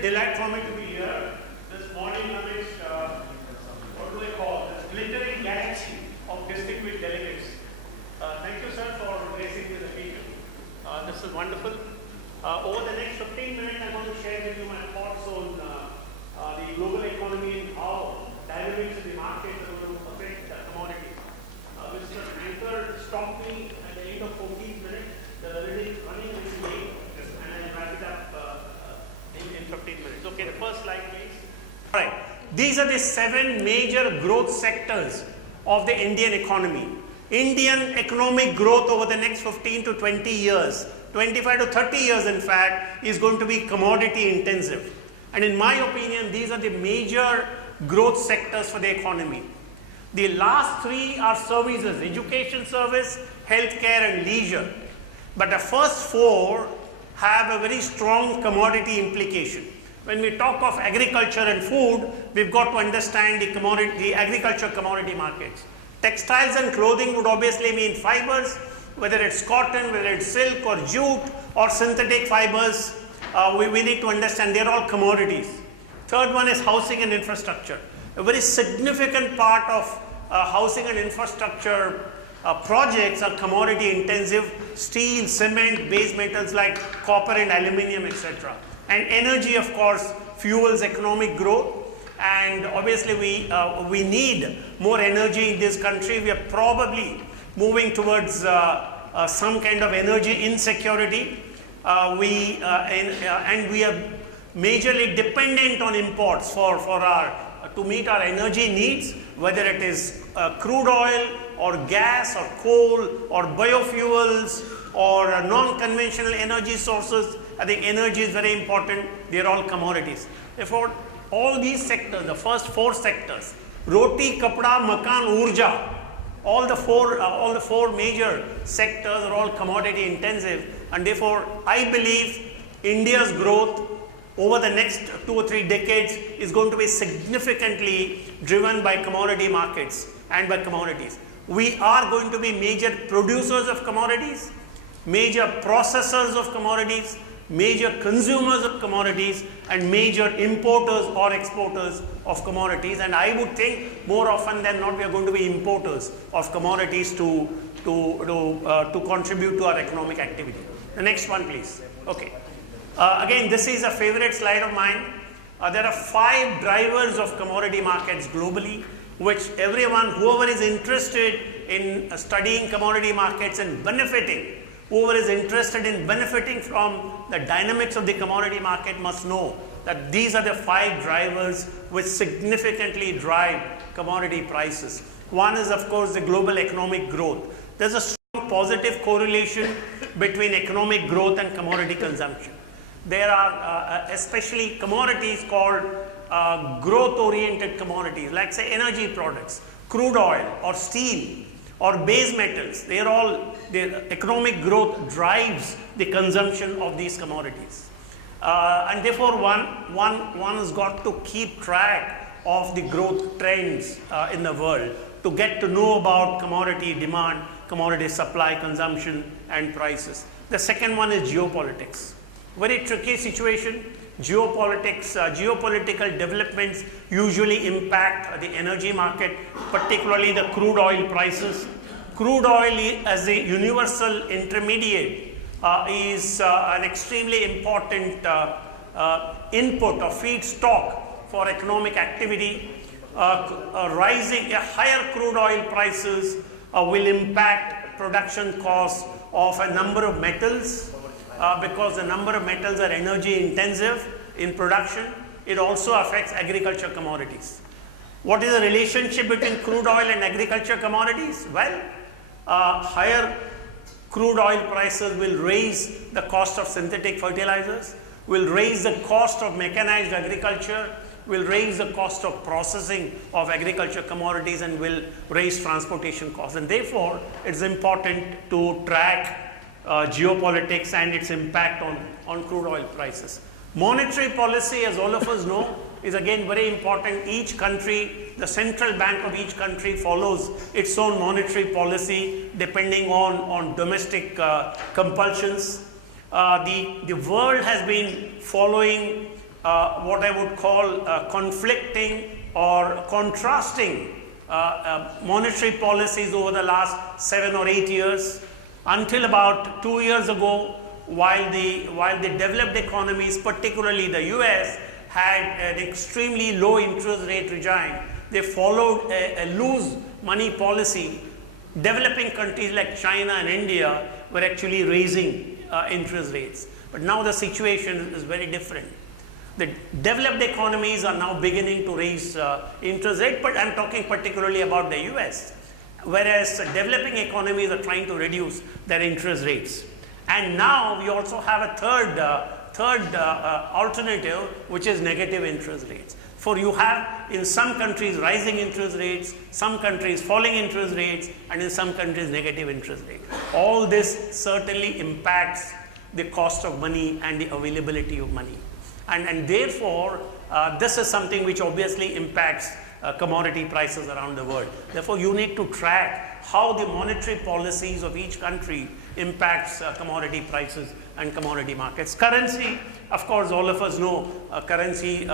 great delight for me to be here this morning amidst, what do they call, this glittering galaxy of distinguished delegates. Thank you, sir, for gracing this occasion. This is wonderful. Over the next 15 minutes, I'm going to share with you my thoughts on the global economy and how dynamics in the market are going to affect commodities. Mr. Anchor stopped me at the end of 14 minutes. They're already running this late, and I'll wrap it up in 15 minutes. Okay, the first slide, please. All right. These are the 7 major growth sectors of the Indian economy. Indian economic growth over the next 15 to 20 years, 25 to 30 years in fact, is going to be commodity intensive. And in my opinion, these are the major growth sectors for the economy. The last 3 are services: education service, healthcare and leisure. But the first 4 have a very strong commodity implication. When we talk of agriculture and food, we've got to understand the agriculture commodity markets. Textiles and clothing would obviously mean fibers, whether it's cotton, whether it's silk or jute or synthetic fibers. We need to understand they're all commodities. Third one is housing and infrastructure. A very significant part of housing and infrastructure projects are commodity intensive: steel, cement, base metals like copper and aluminium, etc. And energy, of course, fuels economic growth. And obviously we need more energy in this country. We are probably moving towards some kind of energy insecurity. And we are majorly dependent on imports to meet our energy needs, whether it is crude oil or gas or coal or biofuels or non-conventional energy sources. I think energy is very important. They are all commodities. Therefore, all these sectors, the first 4 sectors, roti, kapda, makan, urja, all the four major sectors are all commodity intensive, and therefore I believe India's growth over the next 2 or 3 decades is going to be significantly driven by commodity markets and by commodities. We are going to be major producers of commodities, major processors of commodities, major consumers of commodities, and major importers or exporters of commodities. And I would think more often than not we are going to be importers of commodities to contribute to our economic activity. The next one, please. Okay. Again, this is a favorite slide of mine. There are 5 drivers of commodity markets globally, which whoever is interested in studying commodity markets and whoever is interested in benefiting from the dynamics of the commodity market must know that these are the 5 drivers which significantly drive commodity prices. One is, of course, the global economic growth. There's a strong positive correlation between economic growth and commodity consumption. There are especially commodities called growth-oriented commodities, like say energy products, crude oil or steel or base metals. The economic growth drives the consumption of these commodities. And therefore one has got to keep track of the growth trends in the world to get to know about commodity demand, commodity supply, consumption and prices. The second one is geopolitics. Very tricky situation. Geopolitical developments usually impact the energy market, particularly the crude oil prices. Crude oil as a universal intermediate is an extremely important input or feedstock for economic activity. Higher crude oil prices will impact production costs of a number of metals because a number of metals are energy intensive in production. It also affects agriculture commodities. What is the relationship between crude oil and agriculture commodities? Well, higher crude oil prices will raise the cost of synthetic fertilizers, will raise the cost of mechanized agriculture, will raise the cost of processing of agriculture commodities, and will raise transportation costs. And therefore, it's important to track geopolitics and its impact on crude oil prices. Monetary policy, as all of us know, is again very important. Each country, the central bank of each country follows its own monetary policy depending on domestic compulsions. The world has been following what I would call conflicting or contrasting monetary policies over the last 7 or 8 years. Until about 2 years ago, while the developed economies, particularly the US, had an extremely low interest rate regime, they followed a loose money policy. Developing countries like China and India were actually raising interest rates. But now the situation is very different. The developed economies are now beginning to raise interest rate, but I'm talking particularly about the US. Whereas developing economies are trying to reduce their interest rates. And now we also have a third alternative, which is negative interest rates. For you have in some countries rising interest rates, some countries falling interest rates, and in some countries negative interest rate. All this certainly impacts the cost of money and the availability of money. And therefore, this is something which obviously impacts commodity prices around the world. Therefore, you need to track how the monetary policies of each country impacts commodity prices and commodity markets. Currency, of course, all of us know currency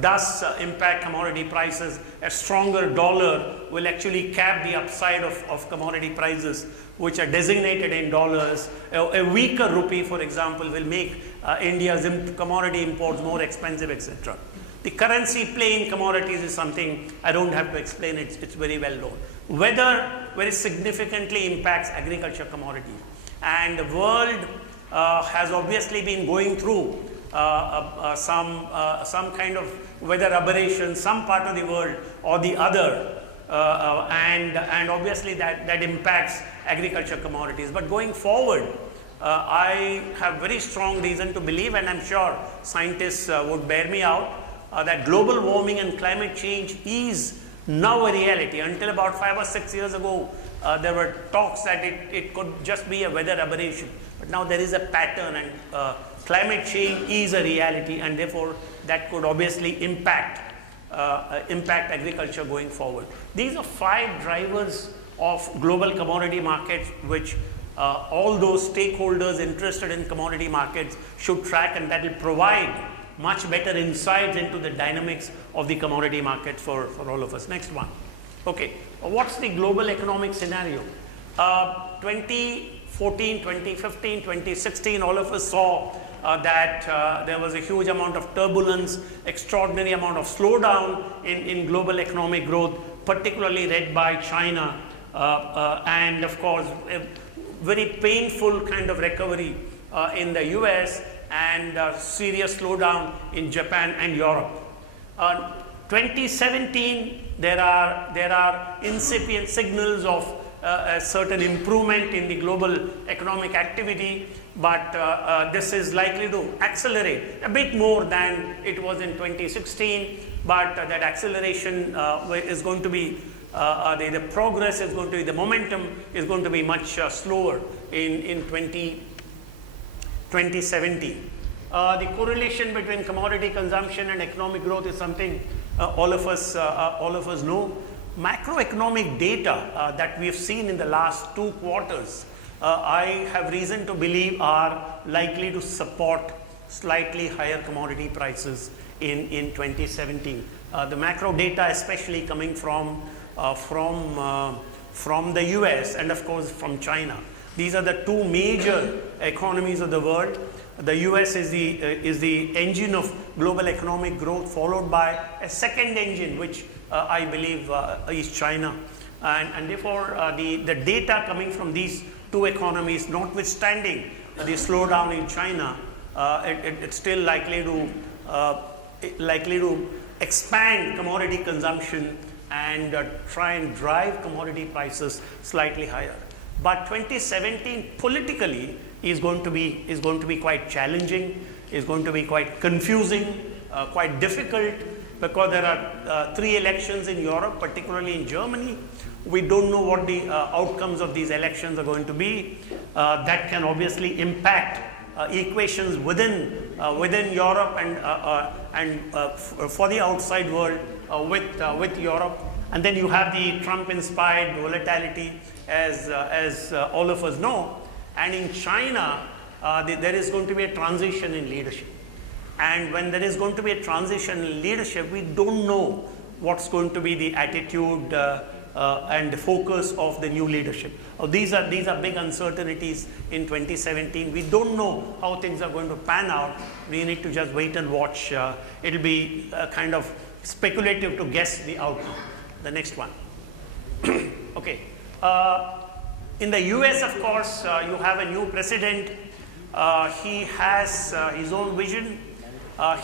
does impact commodity prices. A stronger dollar will actually cap the upside of commodity prices, which are designated in dollars. A weaker rupee, for example, will make India's commodity imports more expensive, etc. The currency play in commodities is something I don't have to explain. It's very well known. Weather very significantly impacts agriculture commodities. And the world has obviously been going through some kind of weather aberration, some part of the world or the other, and obviously that impacts agriculture commodities. But going forward, I have very strong reason to believe, and I'm sure scientists would bear me out, that global warming and climate change is now a reality. Until about 5 or 6 years ago, there were talks that it could just be a weather aberration. But now there is a pattern, and climate change is a reality, and therefore that could obviously impact agriculture going forward. These are 5 drivers of global commodity markets which all those stakeholders interested in commodity markets should track, and that will provide much better insights into the dynamics of the commodity markets for all of us. Next one. Okay, what's the global economic scenario? 2014, 2015, 2016, all of us saw that there was a huge amount of turbulence, extraordinary amount of slowdown in global economic growth, particularly led by China, and of course, a very painful kind of recovery in the US, and serious slowdown in Japan and Europe. 2017, there are incipient signals of a certain improvement in the global economic activity, but this is likely to accelerate a bit more than it was in 2016, but that acceleration is going to be, the progress is going to be, the momentum is going to be much slower in 2017. The correlation between commodity consumption and economic growth is something all of us know. Macroeconomic data that we have seen in the last 2 quarters, I have reason to believe are likely to support slightly higher commodity prices in 2017. The macro data, especially coming from the US and of course from China. These are the 2 major economies of the world. The US is the engine of global economic growth, followed by a second engine, which I believe is China. And therefore, the data coming from these 2 economies, notwithstanding the slowdown in China, it's still likely to expand commodity consumption and try and drive commodity prices slightly higher. But 2017 politically is going to be quite challenging, is going to be quite confusing, quite difficult, because there are 3 elections in Europe, particularly in Germany. We don't know what the outcomes of these elections are going to be. That can obviously impact equations within Europe and for the outside world with Europe. And then you have the Trump-inspired volatility, as all of us know. And in China, there is going to be a transition in leadership. And when there is going to be a transition in leadership, we don't know what's going to be the attitude and the focus of the new leadership. These are big uncertainties in 2017. We don't know how things are going to pan out. We need to just wait and watch. It'll be kind of speculative to guess the outcome. The next one. Okay. In the US, of course, you have a new president. He has his own vision.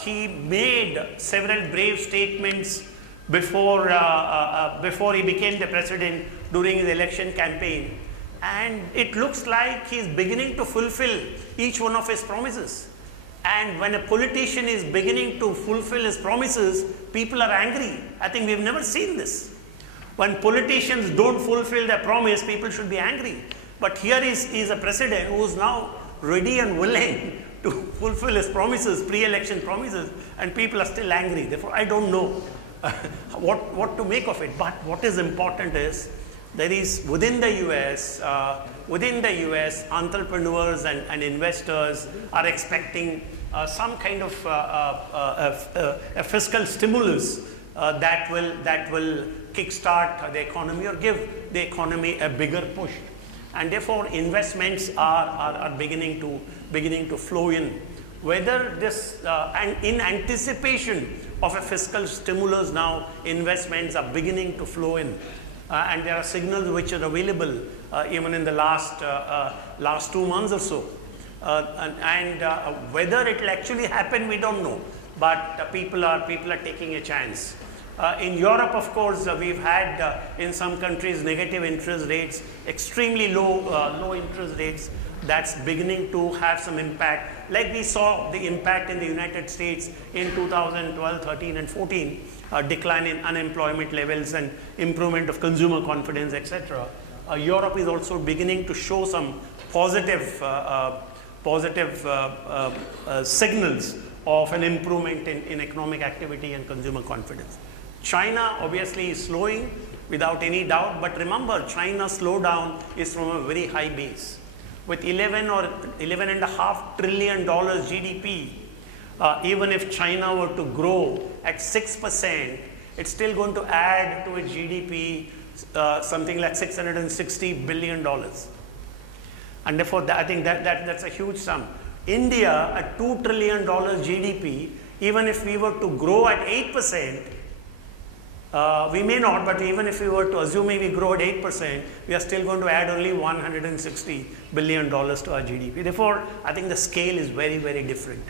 He made several brave statements before he became the president during his election campaign. And it looks like he's beginning to fulfill each one of his promises. And when a politician is beginning to fulfill his promises, people are angry. I think we've never seen this. When politicians don't fulfill their promise, people should be angry. But here is a president who is now ready and willing to fulfill his promises, pre-election promises, and people are still angry. Therefore, I don't know what to make of it. But what is important is there is within the US, entrepreneurs and investors are expecting some kind of a fiscal stimulus that will kickstart the economy or give the economy a bigger push. And therefore, investments are beginning to flow in. Whether this and in anticipation of a fiscal stimulus, now investments are beginning to flow in, and there are signals which are available even in the last 2 months or so. And whether it will actually happen, we don't know. But people are taking a chance. In Europe, of course, we've had in some countries negative interest rates, extremely low interest rates. That's beginning to have some impact, like we saw the impact in the United States in 2012, 13 and 14, decline in unemployment levels and improvement of consumer confidence, etc. Europe is also beginning to show some positive signals of an improvement in economic activity and consumer confidence. China obviously is slowing without any doubt, but remember, China's slowdown is from a very high base. With 11 or $11.5 trillion GDP, even if China were to grow at 6%, it's still going to add to its GDP something like $660 billion. And therefore, I think that's a huge sum. India at $2 trillion GDP, even if we were to grow at 8%, we may not, but even if we were to assume we grow at 8%, we are still going to add only $160 billion to our GDP. Therefore, I think the scale is very, very different.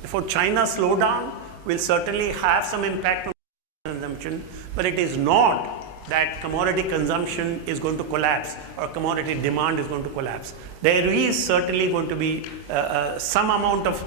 Therefore, China's slowdown will certainly have some impact on consumption, but it is not that commodity consumption is going to collapse or commodity demand is going to collapse. There is certainly going to be some amount of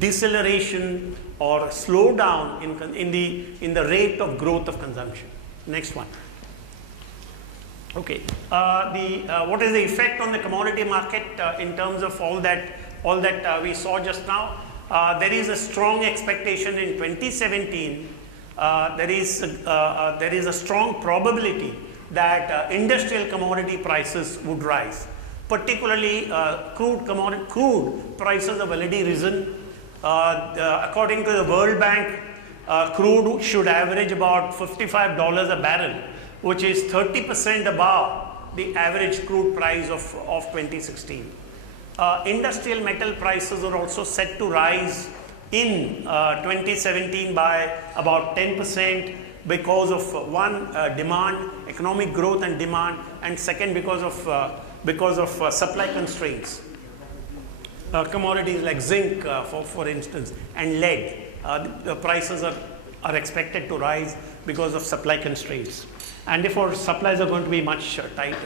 deceleration or slowdown in the rate of growth of consumption. Next one. Okay. What is the effect on the commodity market in terms of all that we saw just now? There is a strong expectation in 2017. There is a strong probability that industrial commodity prices would rise. Particularly, crude prices have already risen. According to the World Bank, crude should average about $55 a barrel, which is 30% above the average crude price of 2016. Industrial metal prices are also set to rise in 2017 by about 10% because of one, demand, economic growth and demand, and second, because of supply constraints. Commodities like zinc, for instance, and lead, the prices are expected to rise because of supply constraints, and therefore supplies are going to be much tighter.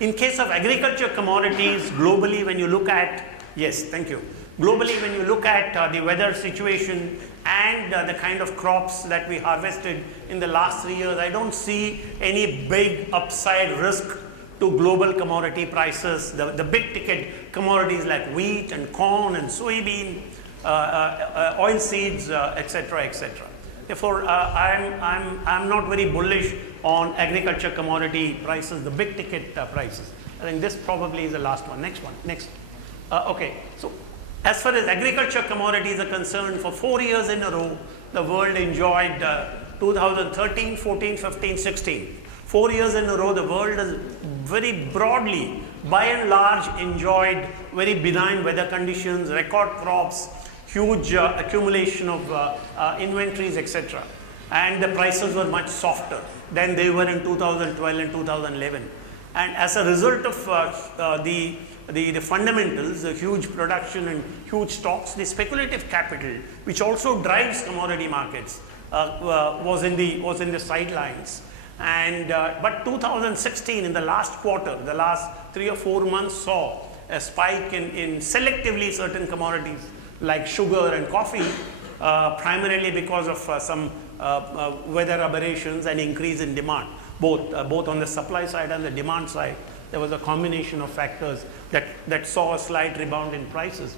In case of agriculture commodities, globally, when you look at, yes, thank you. Globally, when you look at the weather situation and the kind of crops that we harvested in the last 3 years, I don't see any big upside risk to global commodity prices. The big ticket commodities like wheat and corn and soybean, oil seeds, etc., etc. Therefore, I'm not very bullish on agriculture commodity prices, the big ticket prices. I think this probably is the last one. Next one. Next. Okay, so as far as agriculture commodities are concerned, for 4 years in a row, the world enjoyed 2013, 14, 15, 16. 4 years in a row, the world has very broadly, by and large, enjoyed very benign weather conditions, record crops, huge accumulation of inventories, etc. And the prices were much softer than they were in 2012 and 2011. And as a result of the fundamentals, the huge production and huge stocks, the speculative capital, which also drives commodity markets, was in the sidelines. And but 2016, in the last quarter, the last 3 or 4 months, saw a spike in selectively certain commodities like sugar and coffee, primarily because of some weather aberrations and increase in demand, both on the supply side and the demand side. There was a combination of factors that saw a slight rebound in prices.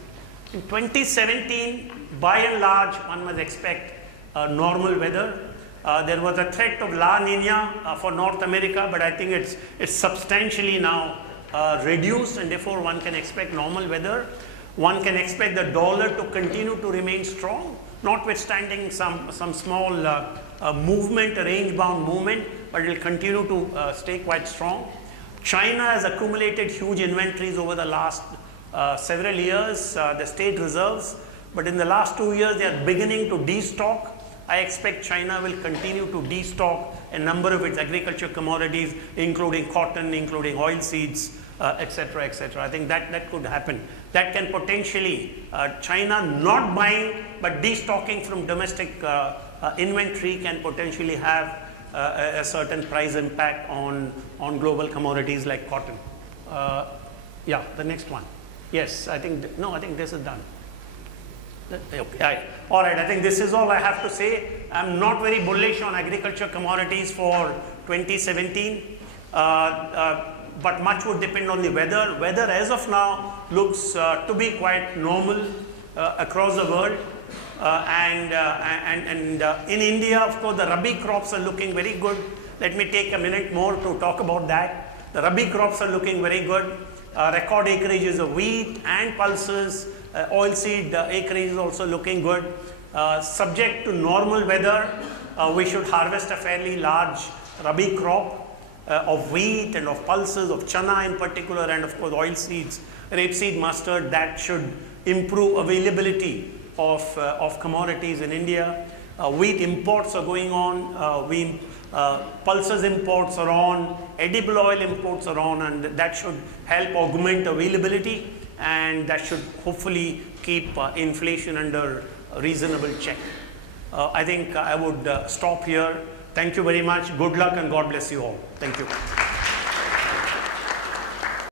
In 2017, by and large, one must expect normal weather. There was a threat of La Nina for North America, but I think it's substantially now reduced, and therefore one can expect normal weather. One can expect the dollar to continue to remain strong, notwithstanding some small movement, a range-bound movement, but it will continue to stay quite strong. China has accumulated huge inventories over the last several years, the state reserves, but in the last 2 years they are beginning to destock. I expect China will continue to destock a number of its agriculture commodities, including cotton, including oilseeds, etc., etc. I think that could happen. That can potentially, China not buying but destocking from domestic inventory can potentially have a certain price impact on global commodities like cotton. Yeah, the next one. Yes, I think this is done. Okay. All right, I think this is all I have to say. I'm not very bullish on agriculture commodities for 2017, but much would depend on the weather. Weather as of now looks to be quite normal across the world. And in India, of course, the Rabi crops are looking very good. Let me take a minute more to talk about that. The Rabi crops are looking very good. Record acreages of wheat and pulses. Oilseed acreage is also looking good. Subject to normal weather, we should harvest a fairly large Rabi crop of wheat and of pulses, of chana in particular, and of course oilseeds, rapeseed, mustard. That should improve availability of commodities in India. Wheat imports are going on, pulses imports are on, edible oil imports are on, and that should help augment availability, and that should hopefully keep inflation under reasonable check. I think I would stop here. Thank you very much. Good luck and God bless you all. Thank you.